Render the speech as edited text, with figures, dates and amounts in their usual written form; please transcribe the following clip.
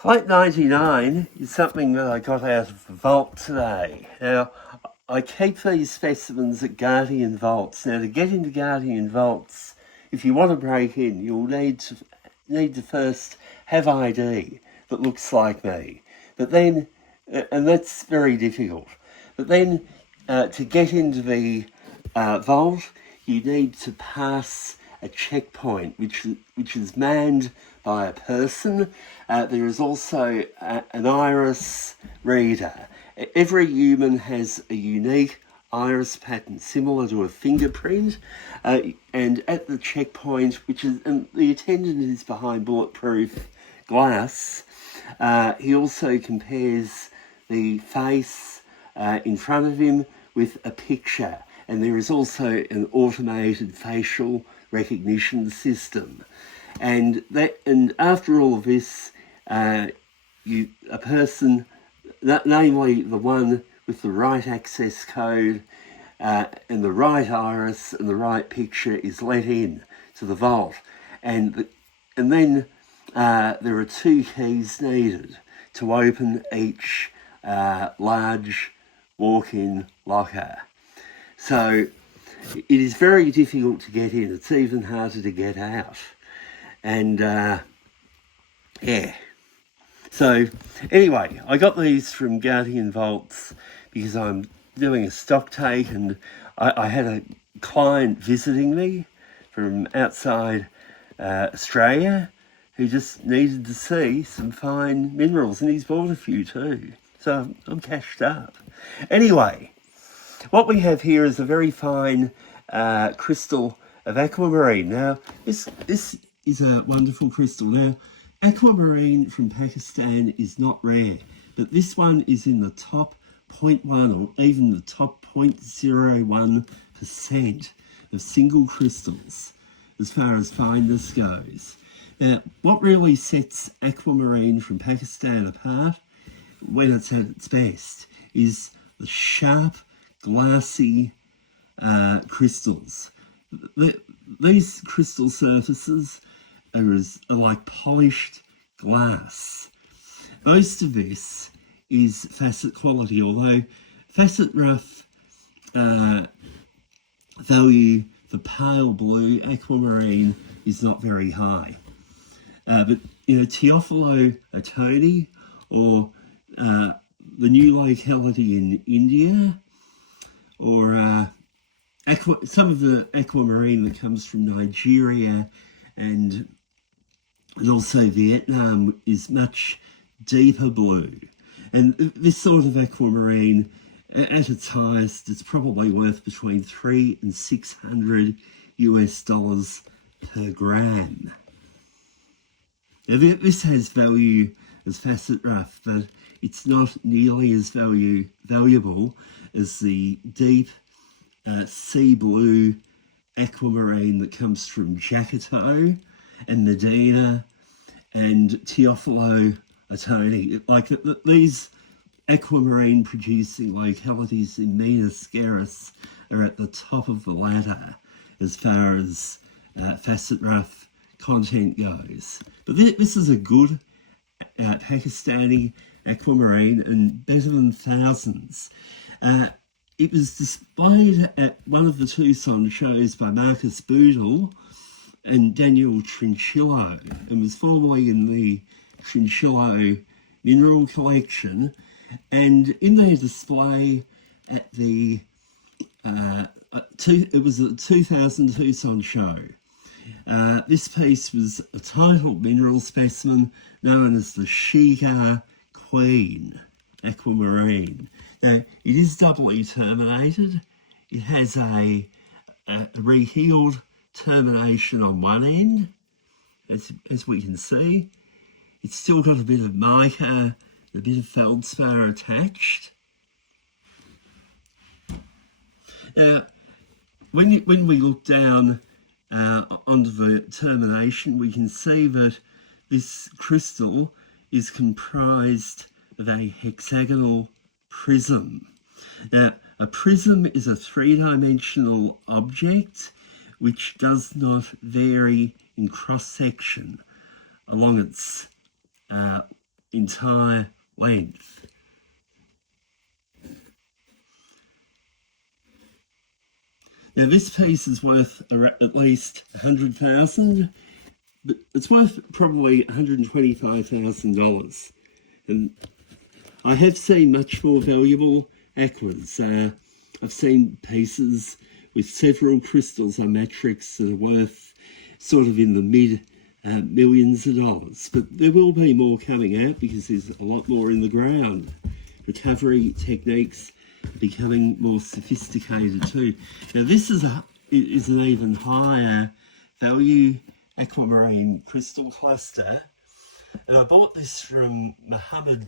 Flight 99 is something that I got out of the vault today. Now, I keep these specimens at Guardian Vaults. Now, to get into Guardian Vaults, if you want to break in, you'll need to first have ID that looks like me. But then, and that's very difficult. But then, to get into the vault, you need to pass a checkpoint, which is manned by a person. There is also an iris reader. Every human has a unique iris pattern similar to a fingerprint, and at the checkpoint, and the attendant is behind bulletproof glass, he also compares the face in front of him with a picture, and there is also an automated facial recognition system. And after all of this, a person, namely the one with the right access code and the right iris and the right picture, is let in to the vault. And then there are 2 keys needed to open each large walk-in locker. So it is very difficult to get in. It's even harder to get out. And yeah. So anyway, I got these from Guardian Vaults because I'm doing a stock take, and I had a client visiting me from outside Australia who just needed to see some fine minerals, and he's bought a few too. So I'm cashed up. Anyway, what we have here is a very fine crystal of aquamarine. Now, this is a wonderful crystal. Now, aquamarine from Pakistan is not rare, but this one is in the top 0.1 or even the top 0.01% of single crystals as far as fineness goes. Now, what really sets aquamarine from Pakistan apart when it's at its best is the sharp, glassy crystals. These crystal surfaces are like polished glass. Most of this is facet quality, although facet rough value for pale blue aquamarine is not very high. But Teofilo Atoni, or the new locality in India, or some of the aquamarine that comes from Nigeria and also Vietnam is much deeper blue. And this sort of aquamarine, at its highest, is probably worth between $300 and $600 per gram. Now, this has value as facet rough, but it's not nearly as valuable as the deep sea blue aquamarine that comes from Jakarta and Medina and Teofilo Atoni. Like these aquamarine producing localities in Minas Gerais are at the top of the ladder as far as facet rough content goes. But this is a good Pakistani aquamarine, and better than thousands. It was displayed at one of the Tucson shows by Marcus Boodle and Daniel Trinchillo, and was formerly in the Trinchillo Mineral Collection. And in their display at the it was a 2000 Tucson show. This piece was a titled mineral specimen known as the Shigar Queen aquamarine. Now, it is doubly terminated. It has a rehealed termination on one end, as we can see. It's still got a bit of mica, a bit of feldspar attached. Now, when we look down onto the termination, we can see that this crystal is comprised of a hexagonal prism. Now, a prism is a 3-dimensional object which does not vary in cross-section along its entire length. Now this piece is worth at least $100,000, but it's worth probably $125,000. And I have seen much more valuable aquas. I've seen pieces with several crystals or matrix that are worth sort of in the mid millions of dollars. But there will be more coming out because there's a lot more in the ground. Recovery techniques are becoming more sophisticated too. Now this is an even higher value aquamarine crystal cluster. And I bought this from Mohammed